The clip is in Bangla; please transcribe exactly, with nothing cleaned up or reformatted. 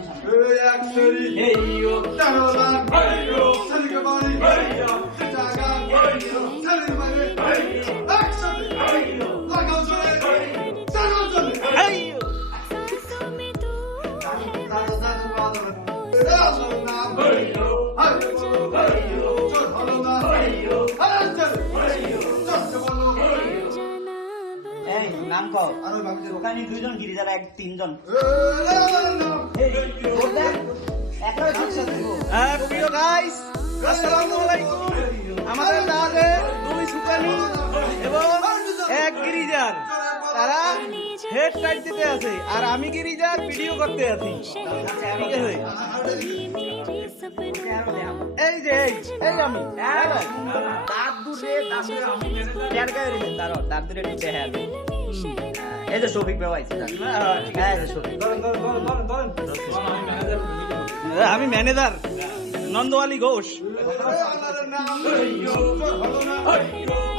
নাম কও ওখানে দুইজন গিরিজার এক তিনজন আমাদের তাহলে দুই সুকানি এবং এক গিরিজার তারা হেড টাইট দিতে আছে আর আমি গিরিজার ভিডিও করতে আছি। এই যে এই এই আমি দাঁত দূরে দাঁত দূরে একটু দেখা এই যে শফিক বেওয়াইছে আমি ম্যানেজার নন্দওয়ালি ঘোষ।